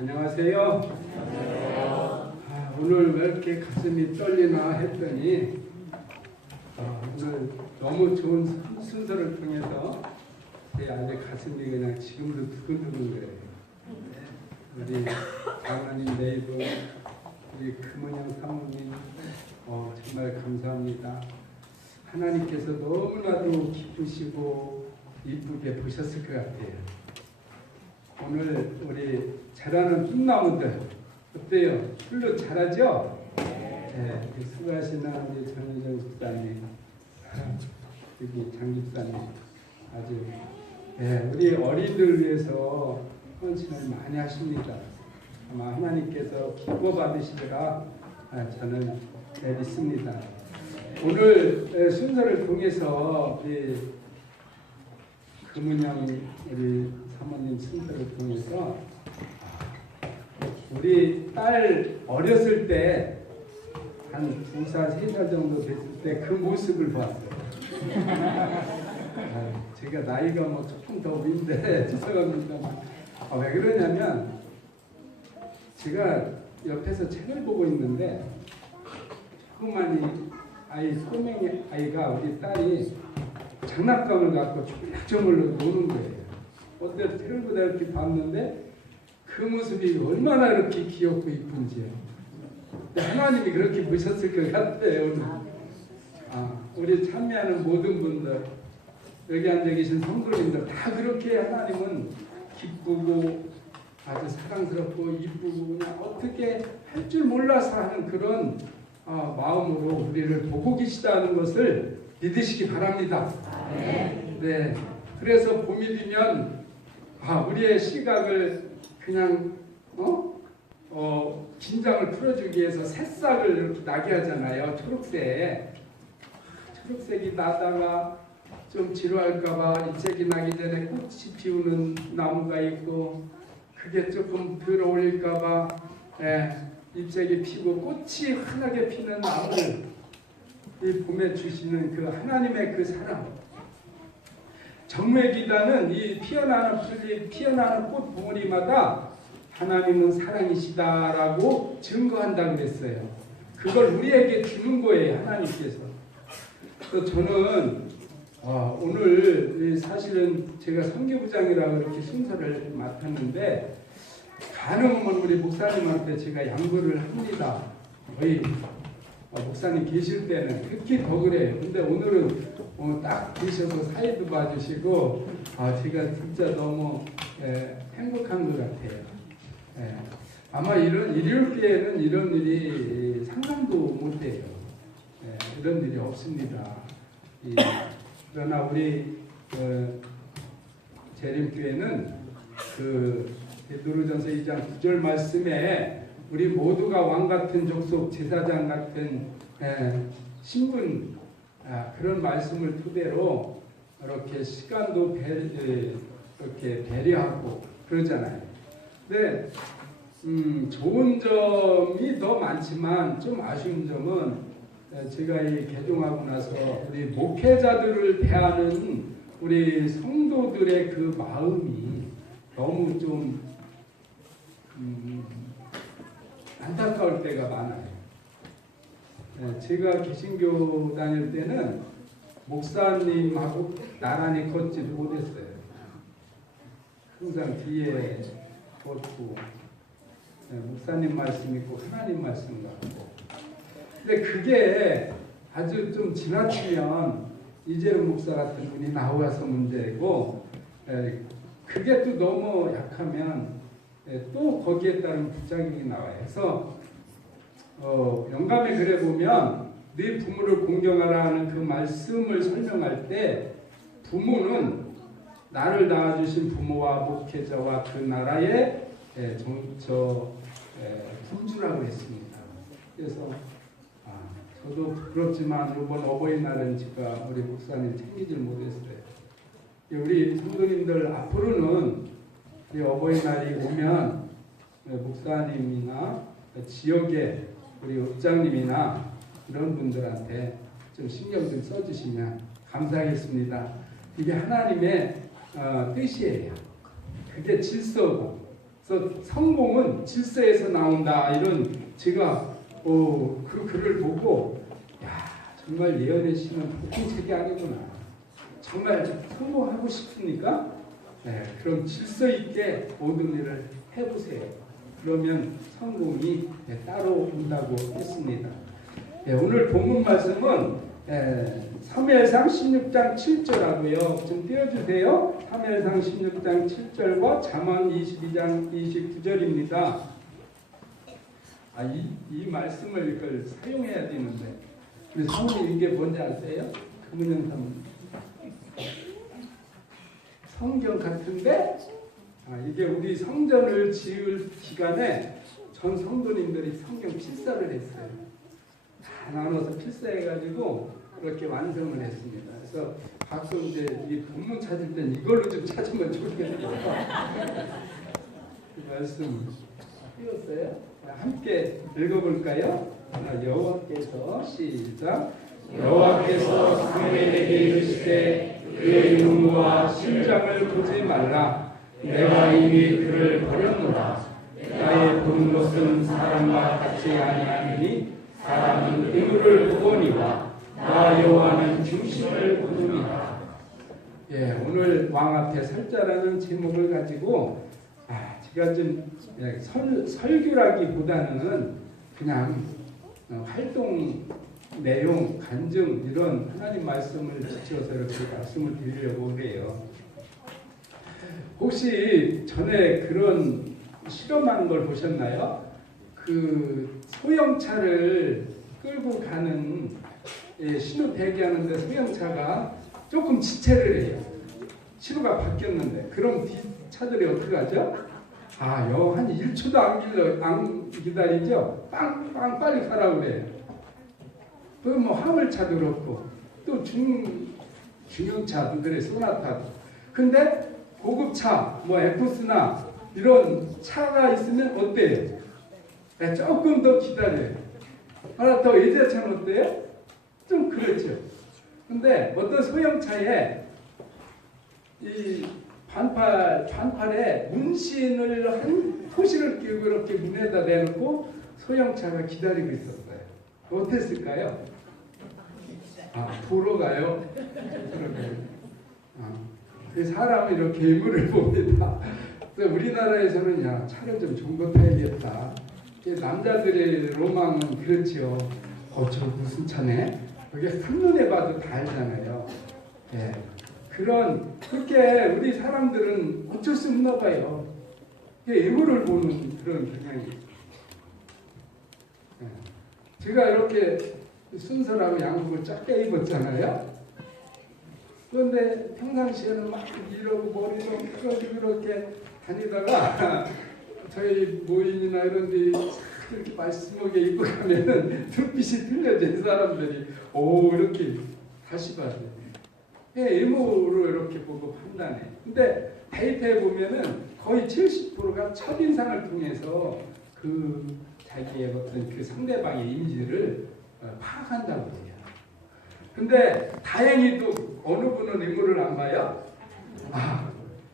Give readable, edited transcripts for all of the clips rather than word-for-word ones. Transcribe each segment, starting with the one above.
안녕하세요. 오늘 왜 이렇게 가슴이 떨리나 했더니 오늘 너무 좋은 순서를 통해서 제 아주 가슴이 그냥 지금도 두근두근 거예요. 우리 장로님 네이버, 우리 금은영 사모님 정말 감사합니다. 하나님께서 너무나도 기쁘시고 이쁘게 보셨을 것 같아요. 오늘 우리 자라는 꿈나무들 어때요? 풀로 자라죠? 네, 수고하시는 우리 전희정 집사님, 여기 장 집사님 아주 우리 어린이들을 위해서 헌신을 많이 하십니다. 아마 하나님께서 기뻐 받으시리라 저는 믿습니다. 오늘 순서를 통해서 우리 금은영 우리 사모님 순서를 통해서 우리 딸 어렸을 때 한 2살, 3살 정도 됐을 때 그 모습을 봤어요. 제가 나이가 뭐 조금 더 위인데 죄송합니다. 왜 그러냐면 제가 옆에서 책을 보고 있는데 조그만이 아이, 꼬맹이 아이가 우리 딸이 장난감을 갖고 조물조물로 노는 거예요. 어때 책을 보다 이렇게 봤는데 그 모습이 얼마나 이렇게 귀엽고 이쁜지요. 하나님이 그렇게 보셨을 것 같아요. 우리 참여하는 모든 분들, 여기 앉아 계신 성도님들 다 그렇게 하나님은 기쁘고 아주 사랑스럽고 이쁘고 그냥 어떻게 할 줄 몰라서 하는 그런 마음으로 우리를 보고 계시다는 것을 믿으시기 바랍니다. 네. 그래서 봄이 되면 우리의 시각을 그냥 긴장을 풀어주기 위해서 새싹을 이렇게 나게 하잖아요. 초록색이 나다가 좀 지루할까봐 잎색이 나기 전에 꽃이 피우는 나무가 있고 그게 조금 덜 어울릴까봐 잎색이 피고 꽃이 환하게 피는 나무를 이 봄에 주시는 그 하나님의 그 사랑. 정맥이다는 이 피어나는 꽃 봉우리마다 하나님은 사랑이시다라고 증거한다고 그랬어요. 그걸 우리에게 주는 거예요, 하나님께서. 그래서 저는 오늘 사실은 제가 선교부장이라고 이렇게 순서를 맡았는데 가능하면 우리 목사님한테 제가 양보를 합니다. 거의 목사님 계실 때는 특히 더 그래요. 근데 오늘은 딱 계셔서 사이도 봐주시고 제가 진짜 너무 행복한 것 같아요. 아마 일요일에는 이런 일이 상상도 못해요. 이런 일이 없습니다. 그러나 우리 재림교회는 그 베드로전서 2장 9절 말씀에 우리 모두가 왕같은 족속, 제사장 같은 신분 그런 말씀을 토대로 이렇게 시간도 이렇게 배려하고 그러잖아요. 근데 좋은 점이 더 많지만 좀 아쉬운 점은 제가 이 개종하고 나서 우리 목회자들을 대하는 우리 성도들의 그 마음이 너무 좀 안타까울 때가 많아요. 제가 개신교 다닐 때는 목사님하고 나란히 걷지 못했어요. 항상 뒤에 걷고 목사님 말씀 있고 하나님 말씀 같고. 근데 그게 아주 좀 지나치면 이재용 목사 같은 분이 나와서 문제고 그게 또 너무 약하면 또 거기에 따른 부작용이 나와요. 그래서 영감의 글에 보면 네 부모를 공경하라 하는 그 말씀을 설명할 때 부모는 나를 낳아주신 부모와 목회자와 그 나라의 군주라고 했습니다. 그래서 저도 부끄럽지만 이번 어버이날은 제가 우리 목사님 챙기질 못했어요. 우리 성도님들 앞으로는 우리 어버이날이 오면 목사님이나 지역의 우리 읍장님이나 이런 분들한테 좀 신경 좀 써주시면 감사하겠습니다. 이게 하나님의 뜻이에요. 그게 질서고 그래서 성공은 질서에서 나온다. 이런 제가 그 글을 보고 야 정말 예언의 신은 보통 책이 아니구나. 정말 성공하고 싶습니까? 네, 그럼 질서 있게 모든 일을 해보세요. 그러면 성공이 따라온다고 했습니다. 네, 오늘 본문 말씀은 사무엘상 16장 7절하고요. 좀 띄워주세요. 사무엘상 16장 7절과 잠언 22장 29절입니다. 이 말씀을 이걸 사용해야 되는데 근데 성경이 이게 뭔지 아세요? 금은영사문 성경 같은데 이게 우리 성전을 지을 기간에 전 성도님들이 성경 필사를 했어요. 다 나눠서 필사해가지고 그렇게 완성을 했습니다. 그래서 가끔 이제 이 본문 찾을 땐 이걸로 좀 찾으면 좋겠네요. 그 말씀 띄웠어요? 함께 읽어볼까요? 여호와께서 시작. 여호와께서 사무엘에게 이르시되 그의 눈과 심장을 보지 말라. 내가 이미 그를 버렸노라. 나의 보는 것은 사람과 같이 아니하니 사람은 의무를 보거니와 나 여호와는 중심을 보느니라. 예, 오늘 왕 앞에 설자라는 제목을 가지고 제가 좀 설교라기보다는 그냥 활동 내용, 간증 이런 하나님 말씀을 지켜서 이렇게 말씀을 드리려고 해요. 혹시 전에 그런 실험하는 걸 보셨나요? 그 소형차를 끌고 가는 신호 대기하는데 소형차가 조금 지체를 해요. 신호가 바뀌었는데 그럼 뒷차들이 어떻게 하죠? 한 1초도 안 기다리죠? 빵빵 빨리 가라고 그래요. 또 뭐 화물차도 그렇고 또 중형차도 그래, 소나타도. 근데 고급차, 뭐 에쿠스나 이런 차가 있으면 어때요? 조금 더 기다려요. 하나 더 외제차는 어때요? 좀 그렇죠. 근데 어떤 소형차에 이 반팔에 문신을 한 토시를 끼우고 이렇게 문에다 대놓고 소형차가 기다리고 있었어요. 어땠을까요? 보러 가요. 그 사람이 이렇게 인물을 봅니다. 그래서 우리나라에서는 차를 좀 좋은 거 타야겠다. 남자들의 로망은 그렇죠. 저 무슨 차네? 그게 한눈에 봐도 다 알잖아요. 예. 그렇게 우리 사람들은 어쩔 수 없나 봐요. 인물을 보는 그런 경향이. 예. 제가 이렇게 순서라고 양복을 작게 입었잖아요. 그런데 평상시에는 막 이러고 머리도 풀어주고 이렇게 다니다가 저희 모임이나 이런 데 이렇게 말씀하게 입고 가면은 눈빛이 틀려진 사람들이 이렇게 다시 봐요. 일모로 이렇게 보고 판단해. 근데 데이터에 보면은 거의 70%가 첫인상을 통해서 그 자기의 어떤 그 상대방의 인지를 파악한다고 해요. 근데 다행히도 어느 분은 인물을 안 봐요?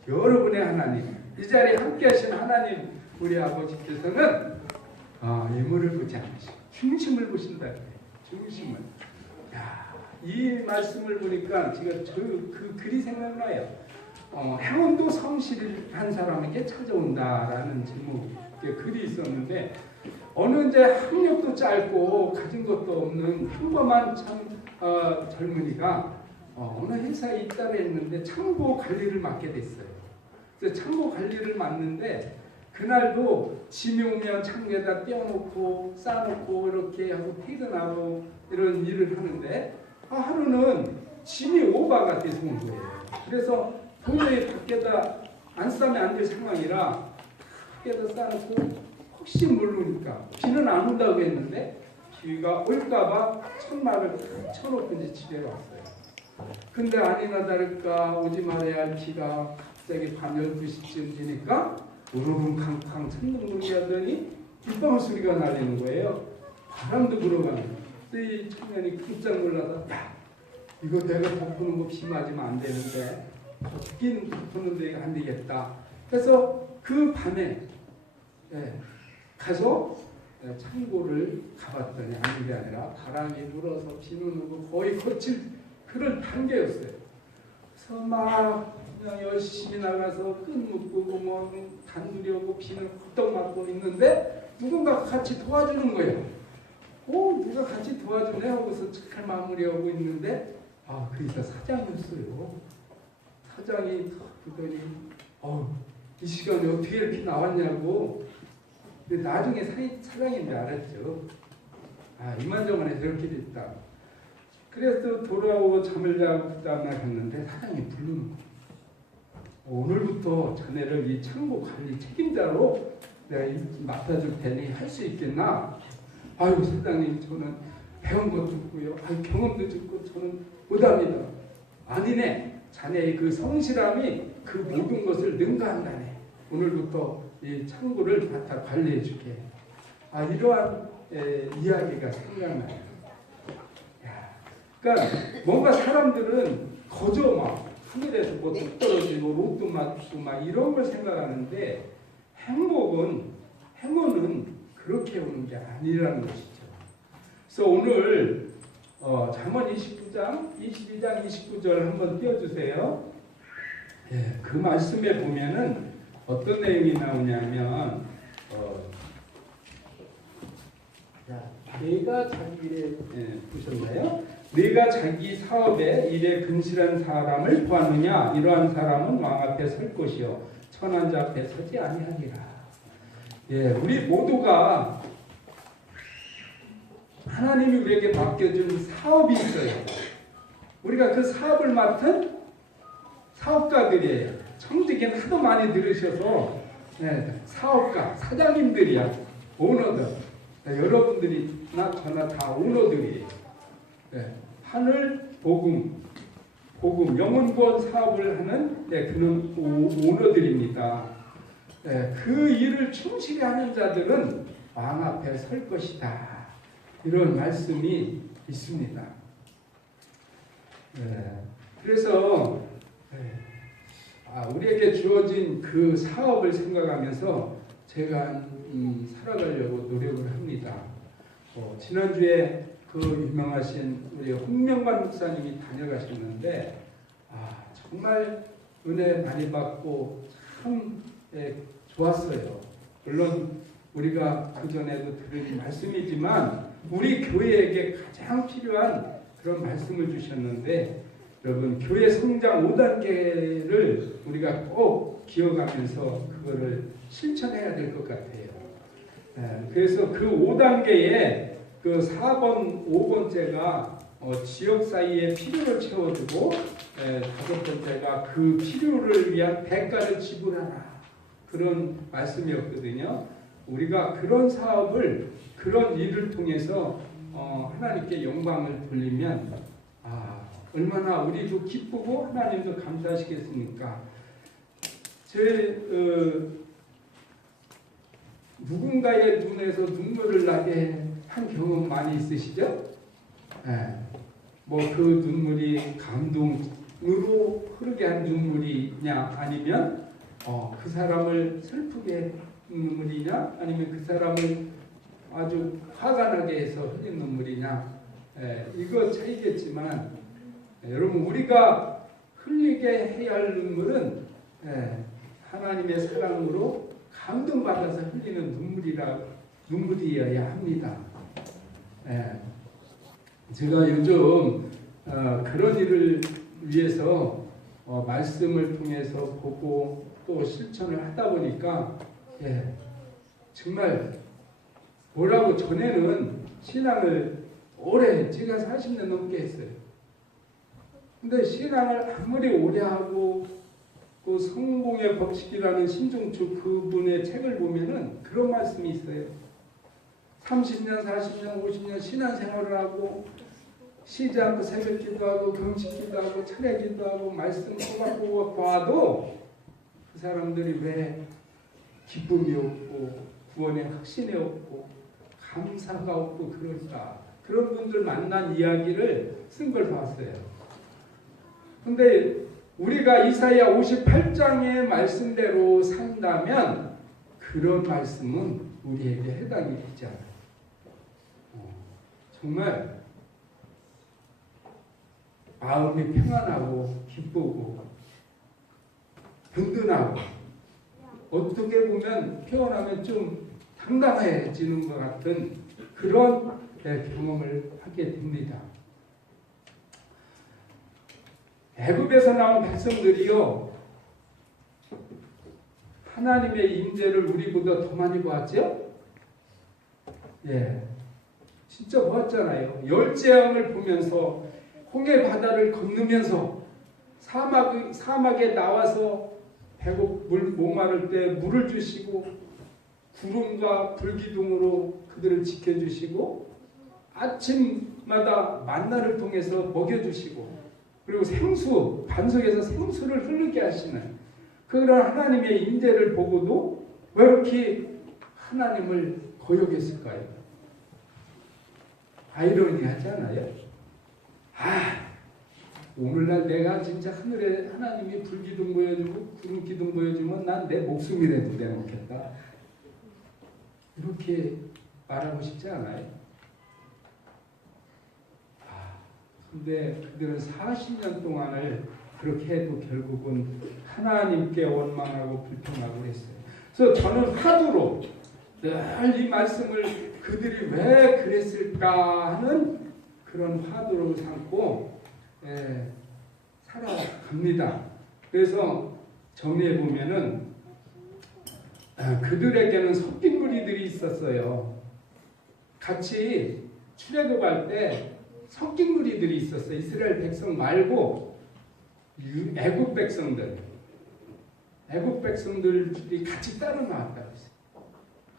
여러분의 하나님, 이 자리에 함께 하신 하나님, 우리 아버지께서는 인물을 보지 않으시고 중심을 보신다. 중심을. 이 말씀을 보니까 제가 그 글이 생각나요. 행운도 성실한 사람에게 찾아온다라는 제목의 글이 있었는데 어느 이제 학력도 짧고 가진 것도 없는 평범한 젊은이가 어느 회사에 입사를 했는데 창고 관리를 맡게 됐어요. 그래서 창고 관리를 맡는데 그날도 짐이 오면 창고에다 떼어놓고 싸놓고 이렇게 하고 퇴근하고 이런 일을 하는데 하루는 짐이 오버가 돼서 온 거예요. 그래서 도저히 밖에다 안 싸면 안 될 상황이라 밖에다 싸놓고 혹시 모르니까 비는 안 온다고 했는데 비가 올까봐 천막을 다 쳐놓고 이제 집에 왔어요. 근데 아니나 다를까 오지 말아야 할 비가 갑자기 밤 12시쯤 되니까 우르릉캉캉 천둥번개 하더니 빗방울 소리가 날리는 거예요. 바람도 불어가는 거예요. 이 청년이 깜짝 놀라서 이거 내가 덮는 거 비 맞으면 안 되는데 덮긴 덮는 데가 안 되겠다. 그래서 그 밤에 예, 가서 창고를 가봤더니 아닌 게 아니라 바람이 불어서 비는 오고 거의 거칠 그런 단계였어요. 그래서 막 그냥 열심히 나가서 끈 묶고 뭐 단둘이 오고 비는 헛떡 맞고 있는데 누군가 같이 도와주는 거예요. 누가 같이 도와주네 하고서 잘 마무리하고 있는데 그래서 사장이었어요. 사장이 그러더니 이 시간에 어떻게 이렇게 나왔냐고. 근데 나중에 사장님이 알았죠. 이만저만에 저렇게 됐다. 그래서 돌아오고 잠을 자고 그 다음날 갔는데 사장님이 부르는 거예요. 오늘부터 자네를 이 창고 관리 책임자로 내가 맡아줄 테니 할 수 있겠나? 아유 사장님 저는 배운 것도 없고요. 경험도 적고 저는 못합니다. 아니네. 자네의 그 성실함이 그 모든 것을 능가한다네. 오늘부터 이 창고를 맡아 관리해 줄게. 이러한 이야기가 생각나요. 그러니까 뭔가 사람들은 거저 막 하늘에서 뭐 뚝 떨어지고 로또 맞고 막 이런 걸 생각하는데 행운은 그렇게 오는 게 아니라는 것이죠. 그래서 오늘 잠언 22장 29절 한번 띄워주세요. 그 말씀에 보면은 어떤 내용이 나오냐면 내가 자기 일에 보셨나요? 내가 자기 사업에 일에 근실한 사람을 보았느냐? 이러한 사람은 왕 앞에 설 것이요 천한 자 앞에 서지 아니하리라. 우리 모두가 하나님이 우리에게 맡겨준 사업이 있어요. 우리가 그 사업을 맡은 사업가들이에요. 청지기는 하도 많이 들으셔서 사업가, 사장님들이야. 오너들. 여러분들이나 저나 다 오너들이에요. 하늘 복음, 영혼 구원 사업을 하는 그는 오너들입니다. 그 일을 충실히 하는 자들은 왕 앞에 설 것이다. 이런 말씀이 있습니다. 그래서 우리에게 주어진 그 사업을 생각하면서 제가 살아가려고 노력을 합니다. 지난주에 그 유명하신 우리 홍명관 목사님이 다녀가셨는데 정말 은혜 많이 받고 참 좋았어요. 물론 우리가 그전에도 들은 말씀이지만 우리 교회에게 가장 필요한 그런 말씀을 주셨는데 여러분 교회 성장 5단계를 우리가 꼭 기억하면서 그거를 실천해야 될 것 같아요. 그래서 그 5단계에 그 4번, 5번째가 지역 사이의 필요를 채워주고 5번째가 그 필요를 위한 대가를 지불하라. 그런 말씀이었거든요. 우리가 그런 사업을 그런 일을 통해서 하나님께 영광을 돌리면 얼마나 우리도 기쁘고 하나님도 감사하시겠습니까? 누군가의 눈에서 눈물을 나게 한 경험 많이 있으시죠? 뭐 그 눈물이 감동으로 흐르게 한 눈물이냐 아니면 그 사람을 슬프게 한 눈물이냐 아니면 그 사람을 아주 화가 나게 해서 흘린 눈물이냐 이거 차이겠지만 여러분 우리가 흘리게 해야 할 눈물은 하나님의 사랑으로 감동받아서 흘리는 눈물이어야 합니다. 제가 요즘 그런 일을 위해서 말씀을 통해서 보고 또 실천을 하다 보니까 정말 뭐라고 전에는 신앙을 오래 제가 40년 넘게 했어요. 근데 신앙을 아무리 오래 하고 그 성공의 법칙이라는 신종축 그분의 책을 보면은 그런 말씀이 있어요. 30년, 40년, 50년 신앙생활을 하고 쉬지 않고 새벽 기도하고 금식 기도하고 찬양 기도하고 말씀 꼬박꼬박 봐도 그 사람들이 왜 기쁨이 없고 구원의 확신이 없고 감사가 없고 그럴까? 그런 분들 만난 이야기를 쓴 걸 봤어요. 근데 우리가 이사야 58장의 말씀대로 산다면 그 그런 말씀은 우리에게 해당이 되지 않아요. 정말 마음이 평안하고 기쁘고 든든하고 어떻게 보면 표현하면 좀 당당해지는 것 같은 그런 경험을 하게 됩니다. 애굽에서 나온 백성들이요, 하나님의 임재를 우리보다 더 많이 보았죠? 예, 진짜 보았잖아요. 열재앙을 보면서 홍해 바다를 건너면서 사막에 나와서 목마를 때 물을 주시고 구름과 불기둥으로 그들을 지켜주시고 아침마다 만나를 통해서 먹여주시고 그리고 생수, 반석에서 생수를 흐르게 하시는 그런 하나님의 임재를 보고도 왜 이렇게 하나님을 거역했을까요? 아이러니하지 않아요? 오늘날 내가 진짜 하늘에 하나님이 불기둥 보여주고 구름기둥 보여주면 난 내 목숨이라도 내놓겠다. 이렇게 말하고 싶지 않아요? 근데 그들은 40년 동안을 그렇게 해도 결국은 하나님께 원망하고 불평하고 했어요. 그래서 저는 화두로 늘 이 말씀을 그들이 왜 그랬을까 하는 그런 화두로 삼고 살아갑니다. 그래서 정리해 보면은 그들에게는 섞인 무리들이 있었어요. 같이 출애굽할 때 섞인 무리들이 있었어요. 이스라엘 백성 말고 애굽 백성들이 같이 따로 나왔다고 했어요.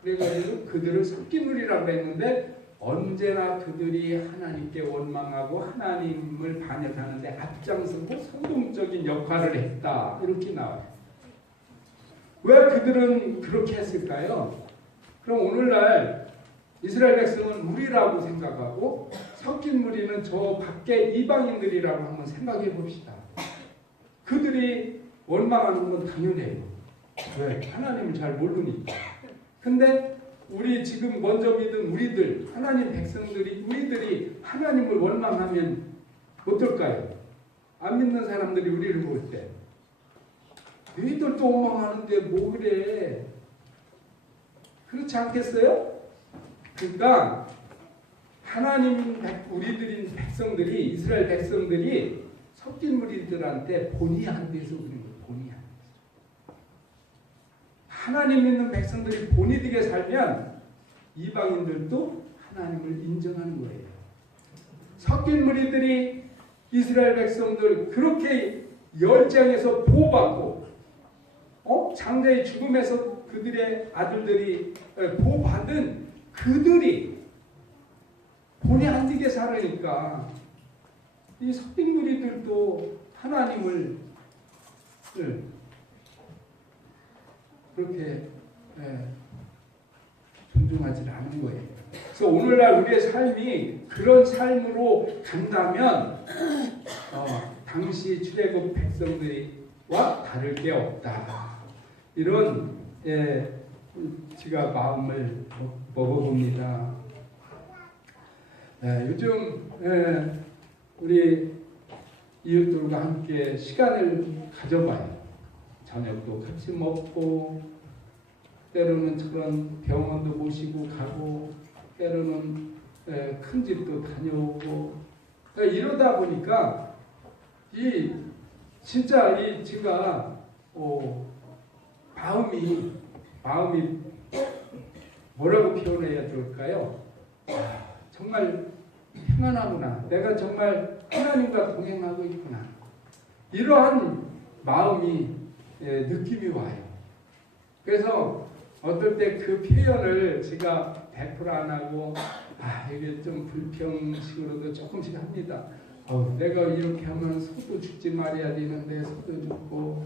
그래가지고 그들을 섞인 무리라고 했는데 언제나 그들이 하나님께 원망하고 하나님을 반역하는데 앞장서고 선동적인 역할을 했다. 이렇게 나와요. 왜 그들은 그렇게 했을까요? 그럼 오늘날 이스라엘 백성은 우리라고 생각하고 섞인 무리는 저 밖에 이방인들이라고 한번 생각해 봅시다. 그들이 원망하는 건 당연해요. 왜? 하나님을 잘 모르니까. 근데 우리 지금 먼저 믿은 우리들, 하나님 백성들이, 우리들이 하나님을 원망하면 어떨까요? 안 믿는 사람들이 우리를 볼 때 너희들도 원망하는데 뭐 그래? 그렇지 않겠어요? 그러니까 하나님 우리들인 백성들이, 이스라엘 백성들이 섞인 무리들한테 본의 안 돼서 그런 거예요. 본의 안 돼서. 하나님 믿는 백성들이 본의 되게 살면 이방인들도 하나님을 인정하는 거예요. 섞인 무리들이 이스라엘 백성들 그렇게 열장에서 보호받고 장자의 죽음에서 그들의 아들들이 보호받은 그들이 본의 안 되게 살으니까 이 섞인 무리들도 하나님을 그렇게 존중하지 않는 거예요. 그래서 오늘날 우리의 삶이 그런 삶으로 간다면 당시 출애굽 백성들과 다를 게 없다. 이런 제가 마음을 먹어봅니다. 요즘 우리 이웃들과 함께 시간을 가져봐요. 저녁도 같이 먹고 때로는 저런 병원도 모시고 가고 때로는 큰 집도 다녀오고 이러다 보니까 진짜 제가 마음이 뭐라고 표현해야 좋을까요? 정말 평안하구나. 내가 정말 하나님과 동행하고 있구나. 이러한 마음이 느낌이 와요. 그래서 어떨 때 그 표현을 제가 100% 안 하고 이게 좀 불평식으로도 조금씩 합니다. 내가 이렇게 하면 서도 죽지 말아야 되는데 서도 죽고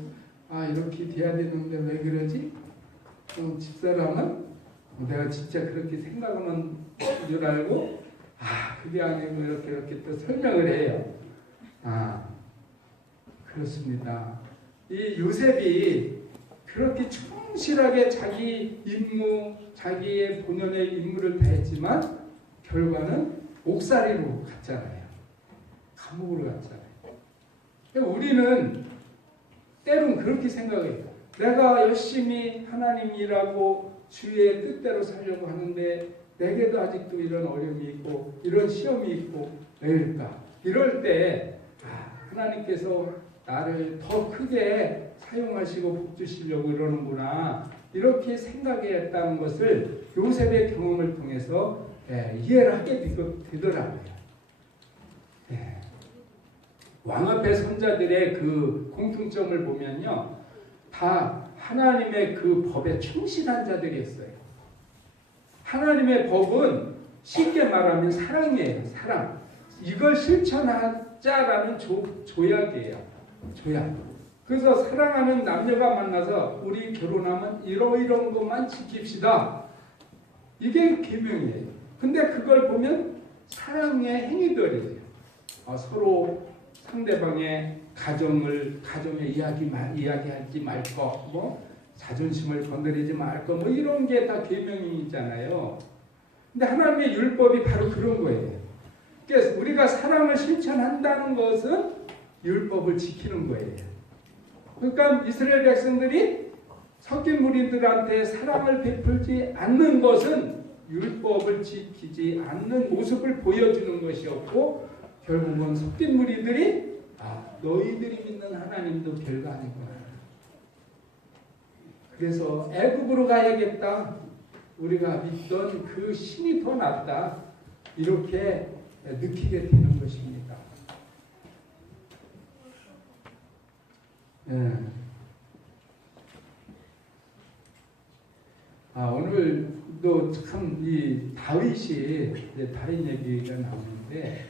이렇게 돼야 되는데 왜 그러지? 집사람은 내가 진짜 그렇게 생각하면 줄 알고 그게 아니고 이렇게 또 설명을 해요. 그렇습니다. 이 요셉이 그렇게 충실하게 자기 임무, 자기의 본연의 임무를 다했지만 결과는 옥살이로 갔잖아요. 감옥으로 갔잖아요. 우리는 때론 그렇게 생각해요. 내가 열심히 하나님 일하고 주의 뜻대로 살려고 하는데 내게도 아직도 이런 어려움이 있고 이런 시험이 있고 왜일까? 이럴 때 하나님께서 나를 더 크게 사용하시고 복 주시려고 그러는구나 이렇게 생각했다는 것을 요셉의 경험을 통해서 이해를 하게 되더라고요. 왕 앞에 선자들의 그 공통점을 보면요, 다 하나님의 그 법에 충실한 자들이었어요. 하나님의 법은 쉽게 말하면 사랑이에요. 사랑. 이걸 실천하자라는 조약이에요. 조약. 그래서 사랑하는 남녀가 만나서 우리 결혼하면 이런 것만 지킵시다. 이게 계명이에요. 근데 그걸 보면 사랑의 행위들이에요. 서로 상대방의 가정의 이야기하지 말 거, 뭐 자존심을 건드리지 말 거, 뭐 이런 게 다 계명이잖아요. 근데 하나님의 율법이 바로 그런 거예요. 그래서 우리가 사랑을 실천한다는 것은 율법을 지키는 거예요. 그러니까 이스라엘 백성들이 섞인 무리들한테 사랑을 베풀지 않는 것은 율법을 지키지 않는 모습을 보여주는 것이었고, 결국은 섞인 무리들이 너희들이 믿는 하나님도 별거 아니구나. 그래서 애굽으로 가야겠다. 우리가 믿던 그 신이 더 낫다. 이렇게 느끼게 되는 것입니다. 오늘도 참 이 다윗이 다른 얘기가 나오는데,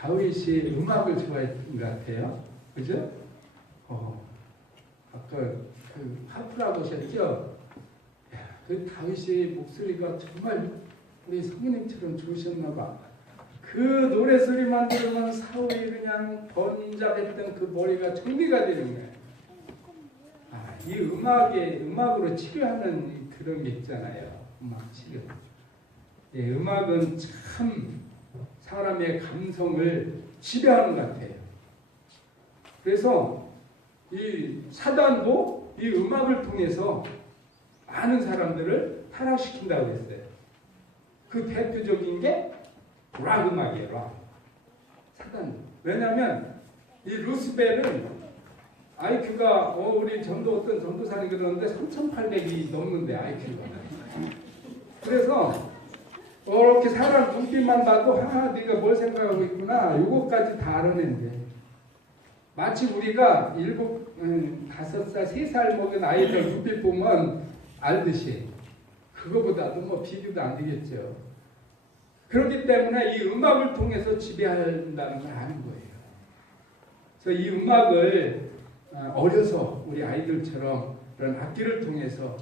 다윗이 음악을 좋아했던 것 같아요. 그죠? 아까 그 하프라고 하셨죠? 그 다윗이 목소리가 정말 우리 성령님처럼 좋으셨나 봐. 그 노래소리만 들으면 사울이 그냥 번잡했던 그 머리가 정리가 되는 거예요. 이 음악으로 치료하는 그런 게 있잖아요. 음악 치료. 음악은 참 사람의 감성을 지배하는 것 같아요. 그래서 이 사단도 이 음악을 통해서 많은 사람들을 타락시킨다고 했어요. 그 대표적인 게 락 음악이에요. 락. 사단. 왜냐하면 이 루스벨은 IQ가 우리 어떤 전도사님 그러는데 3,800이 넘는데 IQ가. 그래서 이렇게 사람 눈빛만 봐도 네가 뭘 생각하고 있구나. 이것까지 다 알아낸대. 마치 우리가 7, 5살, 3살 먹은 아이들 눈빛 보면 알듯이 그거보다도 뭐 비교도 안 되겠죠. 그렇기 때문에 이 음악을 통해서 지배한다는 걸 아는 거예요. 그래서 이 음악을 어려서 우리 아이들처럼 그런 악기를 통해서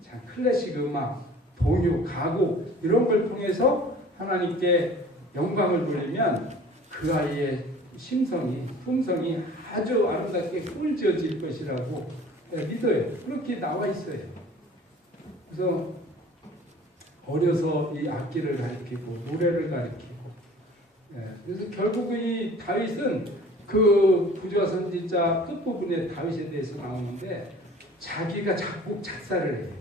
참 클래식 음악, 동요, 가곡 이런 걸 통해서 하나님께 영광을 돌리면 그 아이의 심성이, 품성이 아주 아름답게 꿀지어질 것이라고 믿어요. 그렇게 나와 있어요. 그래서 어려서 이 악기를 가르치고 노래를 가르치고, 그래서 결국 이 다윗은 그 부조 선지자 끝부분에 다윗에 대해서 나오는데 자기가 작곡 작사를 해요.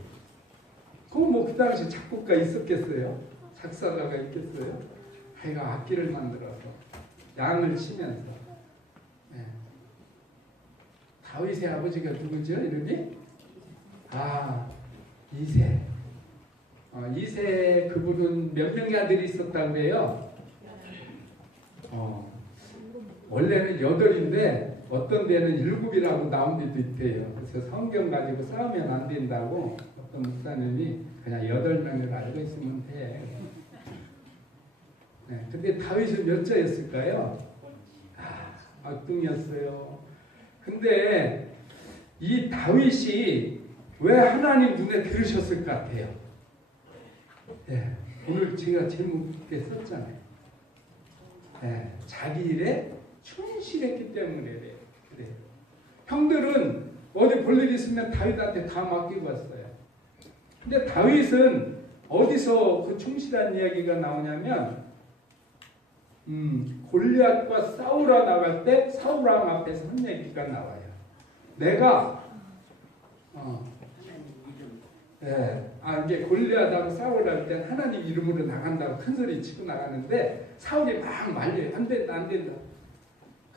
그럼 뭐 그 당시 작곡가 있었겠어요? 작사가가 있겠어요? 자기가 악기를 만들어서 양을 치면서. 다윗의 아버지가 누구죠? 이름이? 이세. 이세 그분은 몇 명의 아들이 있었다고 해요? 원래는 8인데 어떤 데는 7이라고 나온 데도 있대요. 그래서 성경 가지고 싸우면 안 된다고 어떤 목사님이 그냥 8명을 알고 있으면 돼. 근데 다윗은 몇 자였을까요? 악둥이였어요. 근데 이 다윗이 왜 하나님 눈에 들으셨을 것 같아요? 오늘 제가 제목에 썼잖아요. 자기 일에 충실했기 때문에 그래요. 형들은 어디 볼 일 있으면 다윗한테 다 맡기고 왔어요. 근데 다윗은 어디서 그 충실한 이야기가 나오냐면 골리앗과 싸우러 나갈 때 사울왕 앞에서 한 얘기가 나와요. 내가 이게 골리앗하고 싸우러 할 때 하나님 이름으로 나간다고 큰 소리 치고 나가는데 사울이 막 말려요. 안 된다, 안 된다.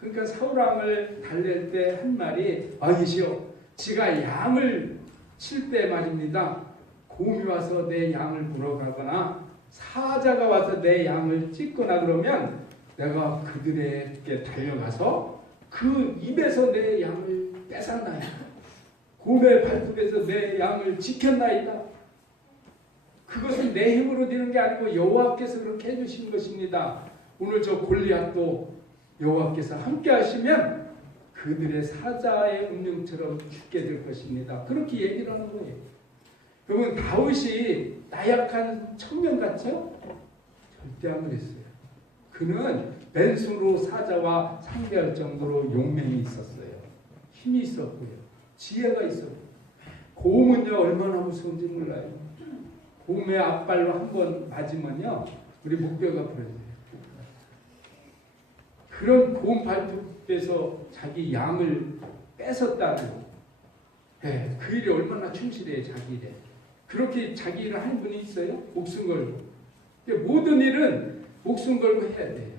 그러니까 사울왕을 달랠 때 한 말이 아니시오. 지가 양을 칠 때 말입니다. 곰이 와서 내 양을 물어가거나 사자가 와서 내 양을 찢거나 그러면 내가 그들에게 달려가서 그 입에서 내 양을 뺏었나이다. 곰의 발톱에서 내 양을 지켰나이다. 그것은 내 힘으로 되는 게 아니고 여호와께서 그렇게 해주신 것입니다. 오늘 저 골리앗도 여호와께서 함께 하시면 그들의 사자의 운명처럼 죽게 될 것입니다. 그렇게 얘기를 하는 거예요. 그러면 다윗이 나약한 청년 같죠? 절대 안 그랬어요. 그는 맨손으로 사자와 상대할 정도로 용맹이 있었어요. 힘이 있었고요. 지혜가 있었고요. 곰은요 얼마나 무서운지 몰라요. 곰의 앞발로 한번 맞으면요 우리 목뼈가 부러져요. 그런 곰 발톱에서 자기 양을 뺏었다는 그 일이 얼마나 충실해요. 자기 일에. 그렇게 자기 일을 하는 분이 있어요? 목숨 걸고. 모든 일은 목숨 걸고 해야 돼요.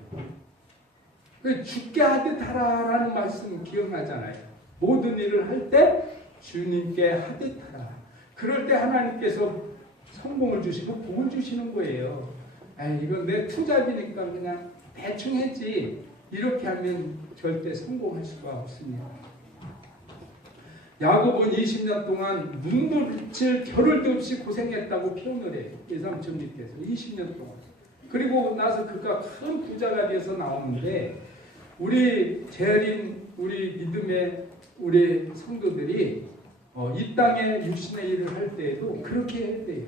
죽게 하듯 하라라는 말씀 기억나잖아요. 모든 일을 할 때 주님께 하듯 하라. 그럴 때 하나님께서 성공을 주시고 복을 주시는 거예요. 이건 내 투잡이니까 그냥 대충 했지. 이렇게 하면 절대 성공할 수가 없습니다. 야곱은 20년 동안 눈물칠 겨를도 없이 고생했다고 표현을 해요. 예삼촌님께서 20년 동안. 그리고 나서 그가 큰 부자가 돼서 나오는데 우리 재림, 우리 믿음의 우리 성도들이 이 땅에 육신의 일을 할 때에도 그렇게 해야 돼요.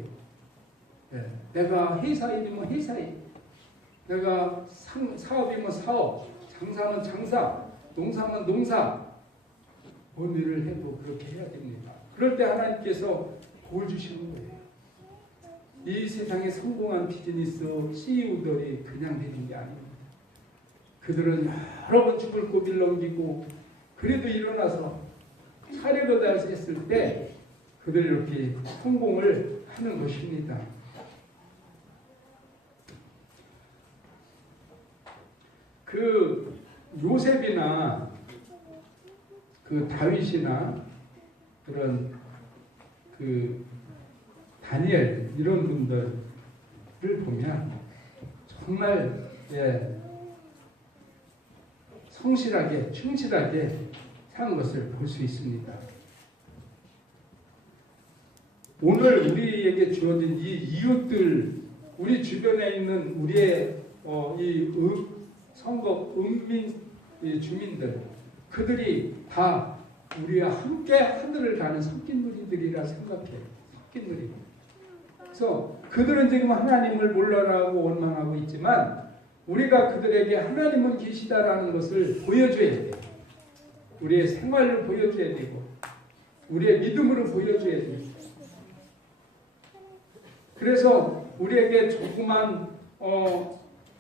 내가 회사일이면 회사일, 내가 사업이면 사업, 장사면 장사, 농사면 농사, 뭔 일을 해도 그렇게 해야 됩니다. 그럴 때 하나님께서 복을 주시는 거예요. 이 세상에 성공한 비즈니스 CEO들이 그냥 되는 게 아닙니다. 그들은 여러 번 죽을 고비를 넘기고 그래도 일어나서 차례거다 했을 때 그들 이렇게 성공을 하는 것입니다. 그 요셉이나 그 다윗이나 그런 그 다니엘 이런 분들을 보면 정말 성실하게 충실하게 산 것을 볼 수 있습니다. 오늘 우리에게 주어진 이 이웃들, 우리 주변에 있는 우리의 선거 은민 주민들, 그들이 다 우리와 함께 하늘을 가는 섞인 누리들이라 생각해요. 섞인 누리. 그래서 그들은 지금 하나님을 몰라라고 원망하고 있지만 우리가 그들에게 하나님은 계시다라는 것을 보여줘야 돼요. 우리의 생활을 보여줘야 되고 우리의 믿음으로 보여줘야 돼요. 그래서 우리에게 조그만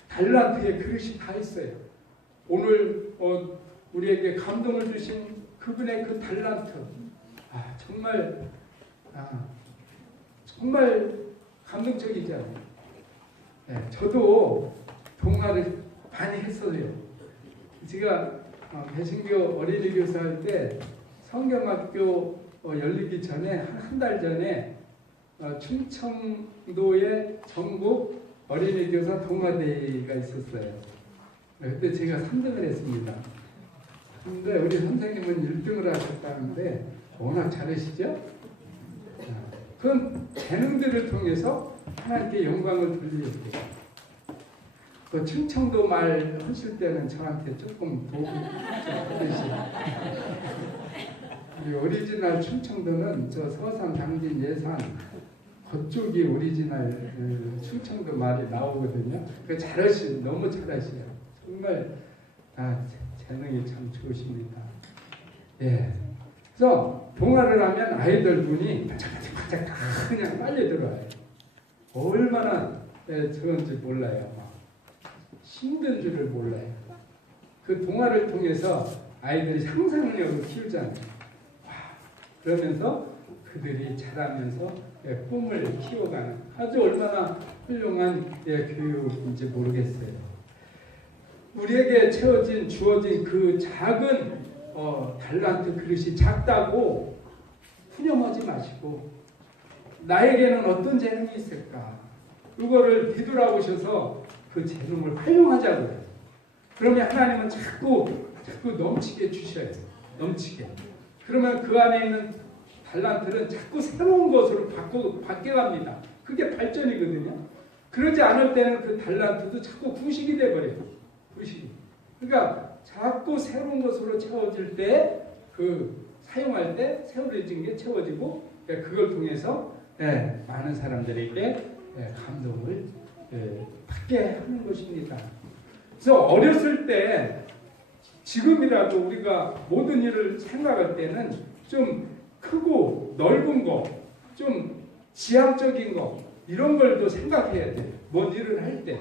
달란트의 그릇이 다 있어요. 오늘 우리에게 감동을 주신 그분의 그 달란트, 정말 감동적이잖아요. 저도 동화를 많이 했어요. 제가 배신교 어린이 교사 할 때 성경학교 열리기 전에 한 달 전에 충청도의 전국 어린이 교사 동화대회가 있었어요. 그때 제가 3등을 했습니다. 근데 우리 선생님은 1등을 하셨다는데 워낙 잘하시죠? 그런 재능들을 통해서 하나님께 영광을 돌리려고 해요. 그 충청도 말 하실 때는 저한테 조금 도움이 좀 되시죠. 우리 오리지널 충청도는 저 서산, 당진, 예산 그쪽이 오리지널 충청도 말이 나오거든요. 그 너무 잘하시요. 정말 재능이 참 좋으십니다. 그래서 동화를 하면 아이들 눈이 반짝반짝 다 그냥 빨려 들어와요. 얼마나 저런지 몰라요. 힘든 줄을 몰라요. 그 동화를 통해서 아이들이 상상력을 키우잖아요. 그러면서 그들이 자라면서 꿈을 키워가는 아주 얼마나 훌륭한 교육인지 모르겠어요. 우리에게 주어진 그 작은 달란트 그릇이 작다고 푸념하지 마시고 나에게는 어떤 재능이 있을까? 그거를 뒤돌아보셔서 그 재능을 활용하자고요. 그러면 하나님은 자꾸 넘치게 주셔요. 넘치게. 그러면 그 안에 있는 달란트는 자꾸 새로운 것으로 바뀌어갑니다. 그게 발전이거든요. 그러지 않을 때는 그 달란트도 자꾸 구식이 돼버려요. 구식이. 그러니까 자꾸 새로운 것으로 채워질 때, 사용할 때 새로워진 게 채워지고, 그걸 통해서 많은 사람들에게 감동을 받게 하는 것입니다. 그래서 어렸을 때, 지금이라도 우리가 모든 일을 생각할 때는 좀 크고 넓은 거, 좀 지향적인 거, 이런 걸도 생각해야 돼요. 뭔 일을 할 때.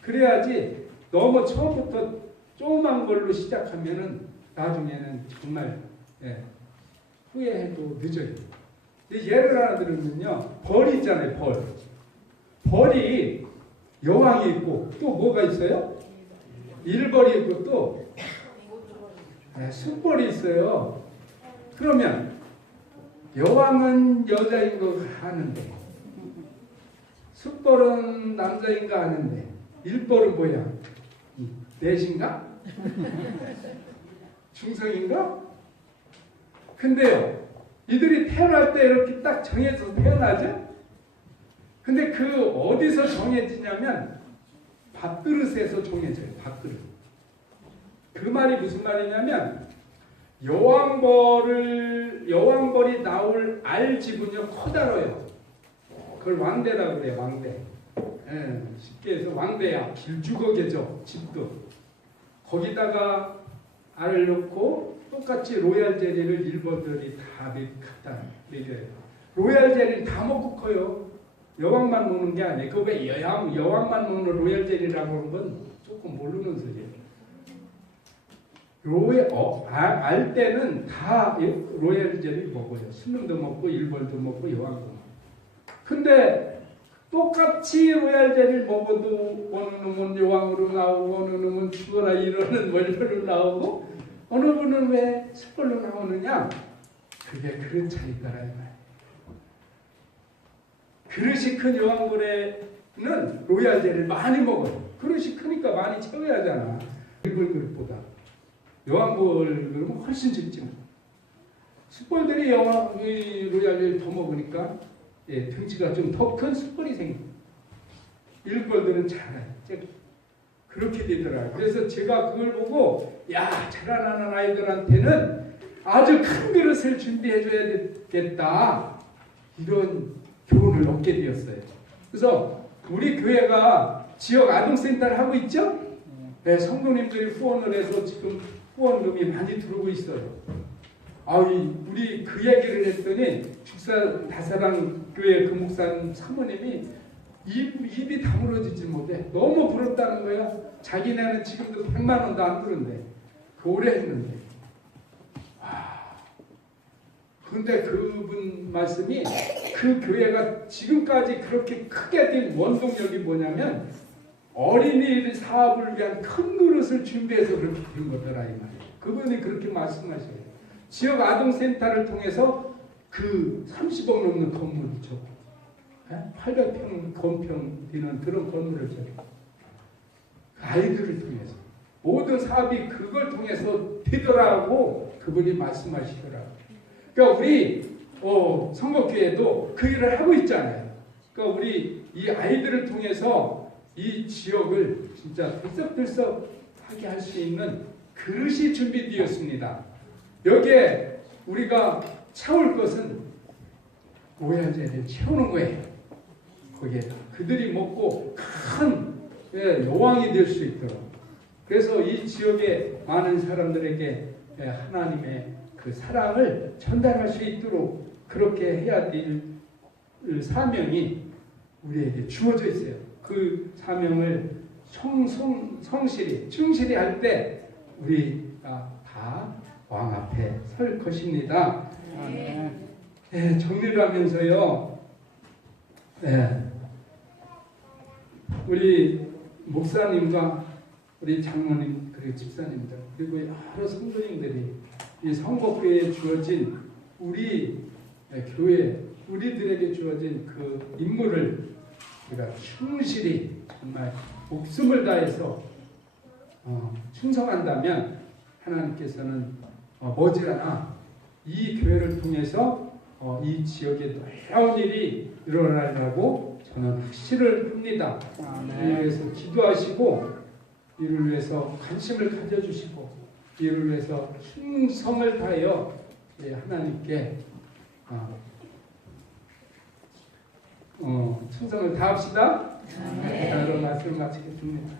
그래야지 너무 처음부터 조그만 걸로 시작하면은 나중에는 정말 후회해도 늦어요. 예를 하나 들으면요. 벌이 있잖아요. 벌이 여왕이 있고 또 뭐가 있어요? 일벌이 있고 또 숫벌이 있어요. 그러면 여왕은 여자인 거 아는데 숫벌은 남자인 거 아는데 일벌은 뭐야? 넷인가? 중성인가? 근데요, 이들이 태어날 때 이렇게 딱 정해서 태어나죠? 근데 그 어디서 정해지냐면 밥그릇에서 정해져요. 밥그릇. 그 말이 무슨 말이냐면 여왕벌이 나올 알 지분이 커다래요. 그걸 왕대라고 그래요. 왕대. 쉽게 해서 왕대야. 길쭉하게죠. 집도. 거기다가 알을 넣고 똑같이 로얄 젤리를 일벌들이 다 갖다 먹여요. 로얄 젤리 다 먹고 커요. 여왕만 먹는 게 아니에요. 그 왜 여왕만 먹는 로얄 젤리라고 하는 건 조금 모르는 소리예요. 알 때는 다 로얄 젤리 먹어요. 순놈도 먹고 일벌도 먹고 여왕도 먹고. 근데 똑같이 로얄 젤리를 먹어도 어느 놈은 여왕으로 나오고 어느 놈은 죽어라 이러는 월별로 나오고 어느 분은 왜 숯벌로 나오느냐? 그게 그릇 차이더라 이 말이에요. 그릇이 큰 여왕벌에는 로얄 젤리를 많이 먹어요. 그릇이 크니까 많이 채워야 하잖아. 일벌 그릇보다. 여왕벌 그릇은 훨씬 적지. 숯벌들이 로얄 젤리를 더 먹으니까 등치가 좀 더 큰 숯벌이 생깁니다. 일벌들은 작아요. 그렇게 되더라고요. 그래서 제가 그걸 보고 자라나는 아이들한테는 아주 큰 그릇을 준비해줘야 되겠다. 이런 교훈을 얻게 되었어요. 그래서 우리 교회가 지역 아동센터를 하고 있죠? 성도님들이 후원을 해서 지금 후원금이 많이 들어오고 있어요. 우리 그 얘기를 했더니 축사 다사랑 교회 그 목사님 사모님이 입이 다물어지지 못해. 너무 부럽다는 거야. 자기네는 지금도 100만 원도 안 들은데 그 오래 했는데. 근데 그분 말씀이 그 교회가 지금까지 그렇게 크게 된 원동력이 뭐냐면 어린이 사업을 위한 큰 그릇을 준비해서 그렇게 된 거더라 이 말이에요. 그분이 그렇게 말씀하셔요. 지역 아동센터를 통해서 그 30억 넘는 건물이죠. 800평 건평 되는 그런 건물을 저기 아이들을 통해서 모든 사업이 그걸 통해서 되더라고 그분이 말씀하시더라고요. 그러니까 우리 선거교회도 그 일을 하고 있잖아요. 그러니까 우리 이 아이들을 통해서 이 지역을 진짜 들썩들썩하게 할 수 있는 그릇이 준비되었습니다. 여기에 우리가 채울 것은 로얄젤리를 채우는 거예요. 거기에 그들이 먹고 큰 여왕이 될 수 있도록. 그래서 이 지역의 많은 사람들에게 하나님의 그 사랑을 전달할 수 있도록 그렇게 해야 될 사명이 우리에게 주어져 있어요. 그 사명을 성실히 충실히 할 때 우리가 다 왕 앞에 설 것입니다. 네, 정리를 하면서요. 네, 우리 목사님과 우리 장로님 그리고 집사님들 그리고 여러 성도님들이 이 성목교회에 주어진 우리 교회 우리들에게 주어진 그 임무를 우리가 충실히 정말 목숨을 다해서 충성한다면 하나님께서는 머지않아 이 교회를 통해서 이 지역에 놀라운 일이 일어나려고 저는 확신을 합니다. 이를 위해서 기도하시고 이를 위해서 관심을 가져주시고 이를 위해서 충성을 다하여 하나님께 충성을 다합시다. 자, 그럼 말씀을 마치겠습니다.